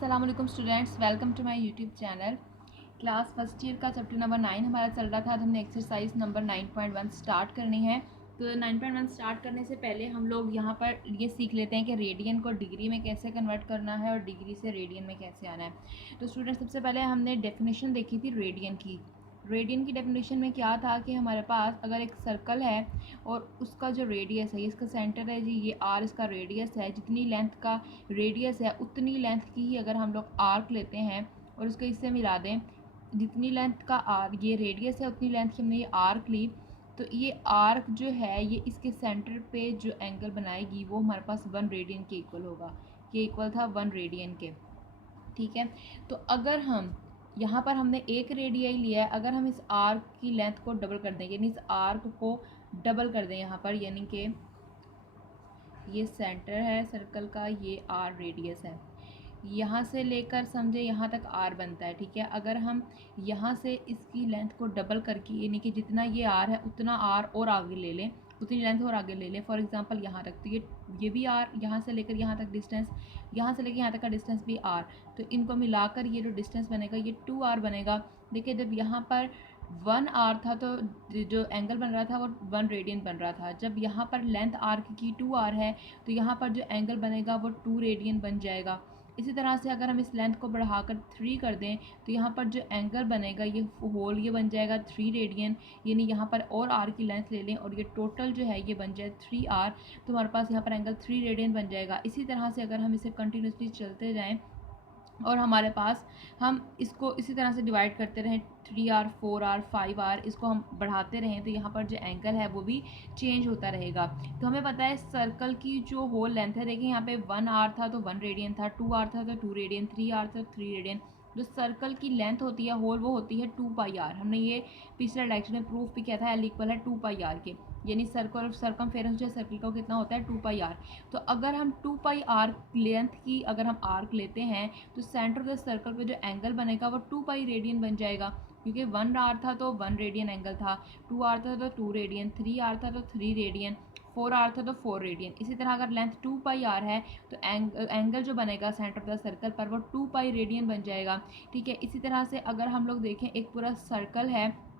अस्सलाम वालेकुम students, welcome to my YouTube channel. Class first year का चैप्टर नंबर 9 हमारा चल रहा था। तो हमने एक्सरसाइज नंबर 9.1 स्टार्ट करनी है। तो 9.1 स्टार्ट करने से पहले हम लोग यहाँ पर ये सीख लेते हैं कि रेडियन को डिग्री में कैसे कन्वर्ट करना है और डिग्री से रेडियन में कैसे आना है। तो स्टूडेंट्स, सबसे पहले हमने डेफिनेशन देखी थी रेडियन की। रेडियन की डेफिनेशन में क्या था कि हमारे पास अगर एक सर्कल है और उसका जो रेडियस है, इसका सेंटर है जी, ये आर इसका रेडियस है, जितनी लेंथ का रेडियस है उतनी लेंथ की ही अगर हम लोग आर्क लेते हैं और उसको इससे मिला दें, जितनी लेंथ का आर ये रेडियस है उतनी लेंथ की हमने ये आर्क ली, तो ये आर्क जो है ये इसके सेंटर पे जो एंगल बनाएगी वो हमारे पास 1 रेडियन के इक्वल होगा। ये इक्वल था 1 रेडियन के। ठीक है, तो अगर हम यहाँ पर हमने एक रेडियन लिया है, अगर हम इस आर्क की लेंथ को डबल कर दें, यानी इस आर्क को डबल कर दें यहाँ पर, यानी कि ये सेंटर है सर्कल का, ये आर रेडियस है, यहाँ से लेकर समझे यहाँ तक आर बनता है। ठीक है, अगर हम यहाँ से इसकी लेंथ को डबल करके, यानी कि जितना ये आर है उतना आर और आगे ले लें, उतनी लेंथ और आगे ले लें, फॉर एग्जांपल यहाँ तक, तो ये भी आर, यहाँ से लेकर यहाँ तक डिस्टेंस, यहाँ से लेकर यहाँ तक का डिस्टेंस भी आर, तो इनको मिलाकर ये जो डिस्टेंस बनेगा ये 2r बनेगा। देखिए, जब यहाँ पर 1r था तो जो एंगल बन रहा था वो 1 रेडियन बन रहा था। जब यहाँ पर लेंथ आर्क की 2r है तो यहाँ पर जो एंगल बनेगा वो 2 रेडियन बन जाएगा। इसी तरह से अगर हम इस लेंथ को बढ़ाकर 3 कर दें तो यहाँ पर जो एंगल बनेगा ये होल ये बन जाएगा 3 रेडियन, यानी यहाँ पर और आर की लेंथ ले लें और ये टोटल जो है ये बन जाए 3r, तो हमारे पास यहाँ पर एंगल 3 रेडियन बन जाएगा। इसी तरह से अगर हम इसे कंटिन्यूसली चलते जाएँ और हमारे पास हम इसको इसी तरह से डिवाइड करते रहें, 3r 4r 5r, इसको हम बढ़ाते रहें, तो यहाँ पर जो एंगल है वो भी चेंज होता रहेगा। तो हमें पता है सर्कल की जो होल लेंथ है, देखिए यहाँ पे 1r था तो 1 रेडियन था, 2r था तो 2 रेडियन, 3r था तो 3 रेडियन। जो सर्कल की लेंथ होती है होल वो होती है 2πr। हमने ये पिछले लेक्चर में प्रूफ भी किया था, एल इक्वल है 2πr के, यानी सर्कल सरकमफेरेंस जो सर्कल का कितना होता है 2πr। तो अगर हम 2πr लेंथ की अगर हम आर्क लेते हैं तो सेंटर ऑफ द सर्कल पे जो एंगल बनेगा वो 2π रेडियन बन जाएगा, क्योंकि 1r था तो 1 रेडियन एंगल था, 2r था तो 2 रेडियन, 3r था तो 3 रेडियन, 4r था तो 4 रेडियन। इसी तरह अगर लेंथ 2πr है तो एंगल जो बनेगा सेंटर ऑफ द सर्कल पर वो 2π रेडियन बन जाएगा। ठीक है, इसी तरह से अगर हम लोग देखें एक पूरा सर्कल है,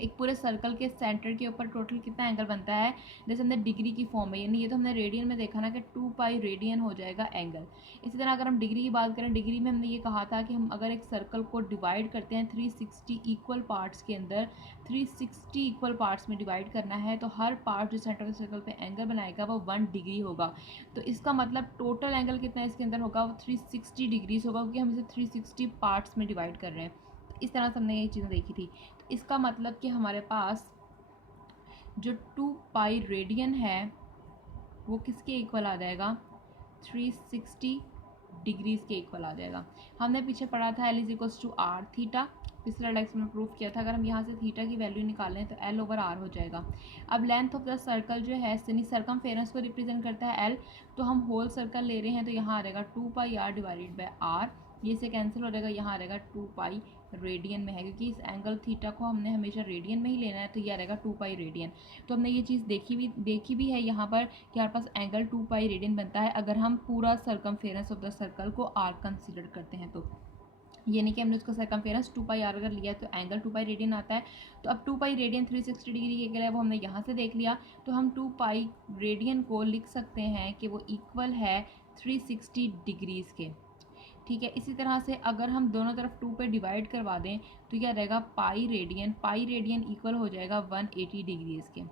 एक पूरे सर्कल के सेंटर के ऊपर टोटल कितना एंगल बनता है, जैसे हमने डिग्री की फॉर्म में, यानी ये तो हमने रेडियन में देखा ना कि 2π रेडियन हो जाएगा एंगल। इसी तरह अगर हम डिग्री की बात करें, डिग्री में हमने ये कहा था कि हम अगर एक सर्कल को डिवाइड करते हैं 360 इक्वल पार्ट्स के अंदर, 360 इक्वल पार्ट्स में डिवाइड करना है, तो हर पार्ट जो सेंटर ऑफ सर्कल पे एंगल बनाएगा वो 1 डिग्री होगा। तो इसका मतलब टोटल एंगल कितना इसके अंदर होगा, वो 360 डिग्रीज होगा, क्योंकि हम इसे 360 पार्ट्स में डिवाइड कर रहे हैं। तो इस तरह से हमने ये चीज़ें देखी थी। इसका मतलब कि हमारे पास जो 2π रेडियन है वो किसके इक्वल आ जाएगा, 360 डिग्रीज के इक्वल आ जाएगा। हमने पीछे पढ़ा था L is to r theta, पिछला लेक्चर में प्रूफ किया था। अगर हम यहाँ से थीटा की वैल्यू निकालें तो L/r हो जाएगा। अब लेंथ ऑफ द सर्कल जो है सर्कमफेरेंस को रिप्रेजेंट करता है L, तो हम होल सर्कल ले रहे हैं तो यहाँ आ जाएगा 2πr डिवाइडेड बाय r, ये से कैंसिल हो जाएगा, यहाँ आ जाएगा 2π रेडियन में है, क्योंकि इस एंगल थीटा को हमने हमेशा रेडियन में ही लेना है, तो ये आ रहेगा 2π रेडियन। तो हमने ये चीज़ देखी भी है यहाँ पर कि हमारे पास एंगल 2π रेडियन बनता है अगर हम पूरा सर्कमफेरेंस ऑफ द सर्कल को r कंसीडर करते हैं। तो ये नहीं कि हमने उसका सर्कमफेरेंस 2πr अगर लिया तो एंगल 2π रेडियन आता है। तो अब 2π रेडियन 360 डिग्री के एंगल है वो हमने यहाँ से देख लिया, तो हम 2π रेडियन को लिख सकते हैं कि वो इक्वल है 360 डिग्रीज़ के। ठीक है, इसी तरह से अगर हम दोनों तरफ 2 पे डिवाइड करवा दें तो क्या रहेगा पाई रेडियन इक्वल हो जाएगा 180 डिग्रीज़ के।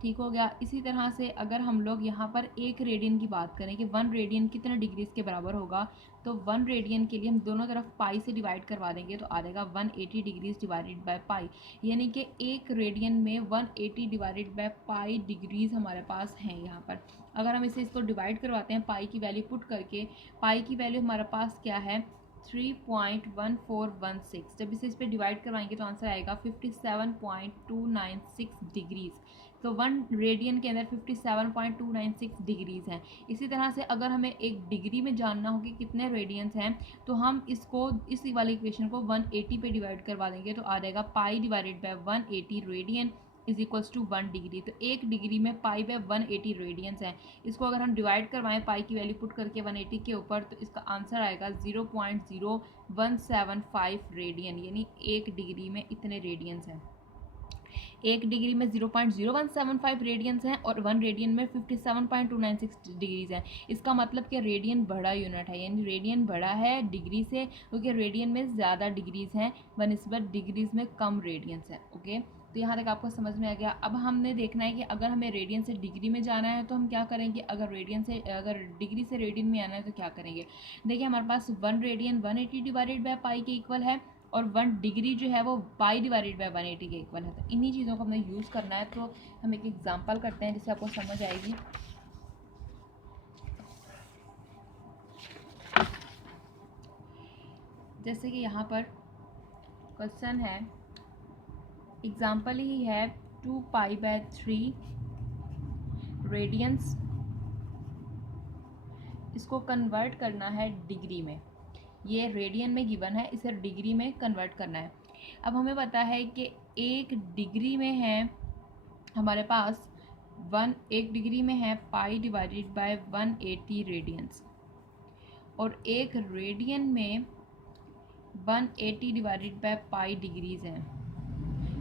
ठीक हो गया। इसी तरह से अगर हम लोग यहाँ पर 1 रेडियन की बात करें कि 1 रेडियन कितने डिग्रीज़ के बराबर होगा, तो 1 रेडियन के लिए हम दोनों तरफ पाई से डिवाइड करवा देंगे तो आ जाएगा 180 डिग्रीज़ डिवाइडेड बाय पाई, यानी कि 1 रेडियन में 180 डिवाइडेड बाय पाई डिग्रीज़ हमारे पास हैं यहाँ पर। अगर हम इसको डिवाइड करवाते हैं पाई की वैल्यू पुट करके, पाई की वैल्यू हमारे पास क्या है 3.1416, जब इसे इस पर डिवाइड करवाएंगे तो आंसर आएगा 57.296 डिग्रीज़। तो 1 रेडियन के अंदर 57.296 डिग्रीज़ हैं। इसी तरह से अगर हमें एक डिग्री में जानना हो कि कितने रेडियंस हैं, तो हम इसको इस वाली इक्वेशन को 180 पे डिवाइड करवा देंगे तो आ जाएगा pi divided by 180 radian is equals to 1 degree. तो 1 डिग्री में पाई बाय 180 रेडियंस है। इसको अगर हम डिवाइड करवाएं पाई की वैल्यू पुट करके 180 के ऊपर, तो इसका आंसर आएगा 0.0175 रेडियन, यानी 1 डिग्री में इतने रेडियंस हैं। 1 डिग्री में 0.0175 रेडियंस हैं और 1 रेडियन में 57.296 डिग्रीज हैं। इसका मतलब कि रेडियन बड़ा यूनिट है, यानी रेडियन बड़ा है डिग्री से, क्योंकि रेडियन में ज़्यादा डिग्रीज हैं बनिस्बत डिग्रीज में कम रेडियंस हैं। ओके, तो यहाँ तक आपको समझ में आ गया। अब हमने देखना है कि अगर हमें रेडियन से डिग्री में जाना है तो हम क्या करेंगे, अगर डिग्री से रेडियन में आना है तो क्या करेंगे। देखिए हमारे पास 1 रेडियन 180 डिवाइडेड बाय पाई के इक्वल है और 1 डिग्री जो है वो पाई डिवाइडेड बाय 180 के इक्वल है। तो इन्हीं चीज़ों को हमने यूज़ करना है। तो हम एक एग्जांपल करते हैं जिससे आपको समझ आएगी। जैसे कि यहाँ पर क्वेश्चन है, एग्जांपल ही है 2 पाई बाय 3 रेडियंस। इसको कन्वर्ट करना है डिग्री में। ये रेडियन में गिवन है, इसे डिग्री में कन्वर्ट करना है। अब हमें पता है कि 1 डिग्री में है हमारे पास 1 डिग्री में है पाई डिवाइडेड बाय 180 रेडियंस और 1 रेडियन में 180 डिवाइडेड बाय पाई डिग्रीज हैं।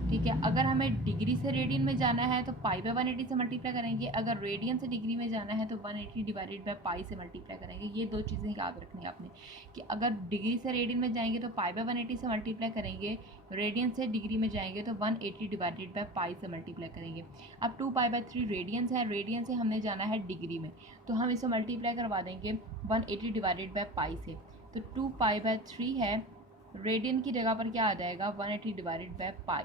ठीक है, अगर हमें डिग्री से रेडियन में जाना है तो पाई बाय 180 से मल्टीप्लाई करेंगे, अगर रेडियन से डिग्री में जाना है तो 180 डिवाइडेड बाय पाई से मल्टीप्लाई करेंगे। ये दो चीज़ें याद रखनी है आपने कि अगर डिग्री से रेडियन में जाएंगे तो पाई बाय 180 से मल्टीप्लाई करेंगे, रेडियन से डिग्री में जाएंगे तो 180 डिवाइडेड बाय पाई से मल्टीप्लाई करेंगे। अब 2 पाई बाय 3 रेडियंस है, रेडियन से हमने जाना है डिग्री में, तो हम इसे मल्टीप्लाई करवा देंगे 180 डिवाइडेड बाय पाई से। तो 2 पाई बाय 3 है, रेडियन की जगह पर क्या आ जाएगा 180 डिवाइडेड बाय पाई,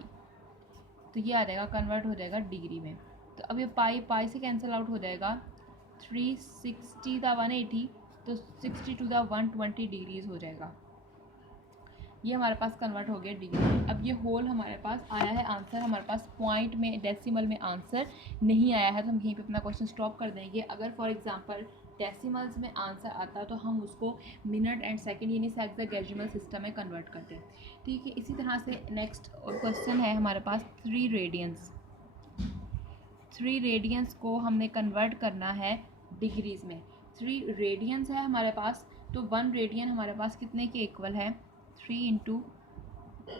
तो ये आ जाएगा कन्वर्ट हो जाएगा डिग्री में। तो अब ये पाई से कैंसिल आउट हो जाएगा, 360 था 180 तो 60 टू द 120 डिग्रीज हो जाएगा। ये हमारे पास कन्वर्ट हो गया डिग्री में। अब ये होल हमारे पास आया है आंसर, हमारे पास पॉइंट में डेसिमल में आंसर नहीं आया है, तो हम यहीं पे अपना क्वेश्चन स्टॉप कर देंगे। अगर फॉर एग्जांपल डेसिमल्स में आंसर आता तो हम उसको मिनट एंड सेकंड यानी सेक्साडेसिमल सिस्टम में कन्वर्ट करते हैं। ठीक है, इसी तरह से नेक्स्ट क्वेश्चन है हमारे पास 3 रेडियंस। 3 रेडियंस को हमने कन्वर्ट करना है डिग्रीज में। 3 रेडियंस है हमारे पास, तो 1 रेडियन हमारे पास कितने के इक्वल है 3 इंटू,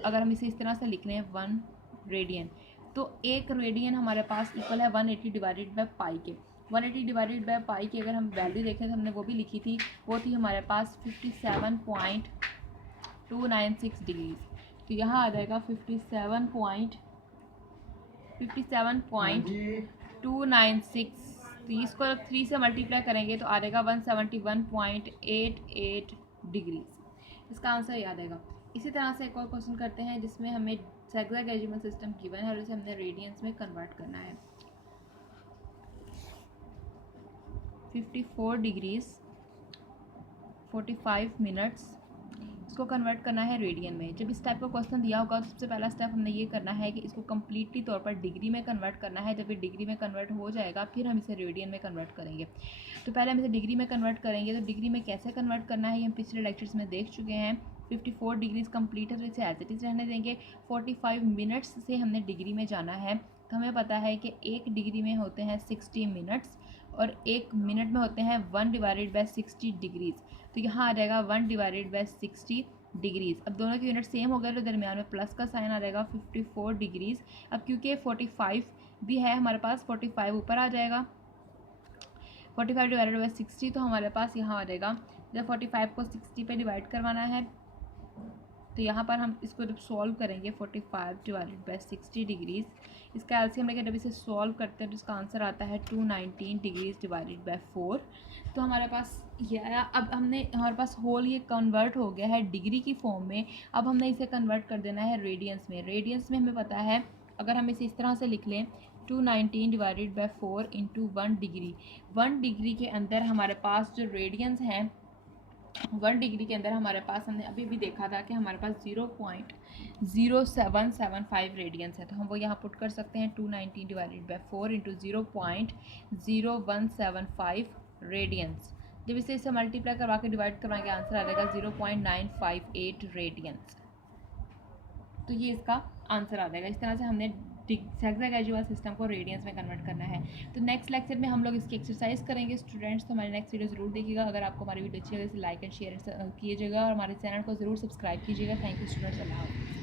अगर हम इसे इस तरह से लिख लें 1 रेडियन, तो 1 रेडियन हमारे पास इक्वल है 180 डिवाइडेड बाय पाई के। 180 डिवाइडेड बाय पाई की अगर हम वैल्यू देखें तो हमने वो भी लिखी थी, वो थी हमारे पास 57.296 डिग्रीज। तो यहाँ आ जाएगा 57.296। तो इसको 3 से मल्टीप्लाई करेंगे तो आ जाएगा 171.88 डिग्रीज। इसका आंसर याद आएगा। इसी तरह से एक और क्वेश्चन करते हैं जिसमें हमें सेक्साडेसिमल सिस्टम गिवन है और इसे हमने रेडियंस में कन्वर्ट करना है। 54 डिग्रीज 45 मिनट्स, इसको कन्वर्ट करना है रेडियन में। जब इस टाइप का क्वेश्चन दिया होगा तो सबसे पहला स्टेप हमने ये करना है कि इसको कम्प्लीटली तौर पर डिग्री में कन्वर्ट करना है। जब ये डिग्री में कन्वर्ट हो जाएगा फिर हम इसे रेडियन में कन्वर्ट करेंगे। तो पहले हम इसे डिग्री में कन्वर्ट करेंगे, तो डिग्री में कैसे कन्वर्ट करना है ये हम पिछले लेक्चर्स में देख चुके हैं। 54 डिग्रीज कंप्लीट है तो इसे एज इट इज़ रहने देंगे। 45 मिनट्स से हमने डिग्री में जाना है, तो हमें पता है कि 1 डिग्री में होते हैं 60 मिनट्स और 1 मिनट में होते हैं 1 डिवाइडेड बाय 60 डिग्रीज। तो यहाँ आ जाएगा 1 डिवाइडेड बाय 60 डिग्रीज। अब दोनों के यूनिट सेम हो गए तो दरमियान में प्लस का साइन आ जाएगा 54 डिग्रीज। अब क्योंकि 45 भी है हमारे पास, 45 ऊपर आ जाएगा, 45 डिवाइडेड बाय 60, तो हमारे पास यहाँ आ जाएगा जब 45 को 60 पे डिवाइड करवाना है तो यहाँ पर हम इसको जब सॉल्व करेंगे 45 डिवाइडेड बाय 60 डिग्रीज, इसका एलसीएम लेके जब इसे सॉल्व करते हैं तो इसका आंसर आता है 219 डिग्रीज डिवाइडेड बाय 4। तो हमारे पास ये आया। अब हमारे पास होल ये कन्वर्ट हो गया है डिग्री की फॉर्म में। अब हमने इसे कन्वर्ट कर देना है रेडियंस में। रेडियंस में हमें पता है, अगर हम इसे इस तरह से लिख लें 219 divided by 4 into 1 degree. 1 degree के अंदर हमारे पास जो रेडियंस हैं, 1 डिग्री के अंदर हमारे पास, हमने अभी भी देखा था कि हमारे पास 0.0775 रेडियंस है, तो हम वो यहाँ पुट कर सकते हैं 219 डिवाइडेड बाय 4 इंटू 0.0175 रेडियंस। जब इसे मल्टीप्लाई करवा के डिवाइड करवाएंगे आंसर आ जाएगा 0.958 रेडियंस। तो ये इसका आंसर आ जाएगा। इस तरह से हमने हेक्साडेसिमल सिस्टम को रेडियंस में कन्वर्ट करना है। तो नेक्स्ट लेक्चर में हम लोग इसकी एक्सरसाइज करेंगे स्टूडेंट्स। तो हमारी नेक्स्ट वीडियो ज़रूर देखिएगा। अगर आपको हमारी वीडियो अच्छी लगे तो लाइक एंड शेयर कीजिएगा और हमारे चैनल को ज़रूर सब्सक्राइब कीजिएगा। Thank you students. अल्लाह हाफ़िज़।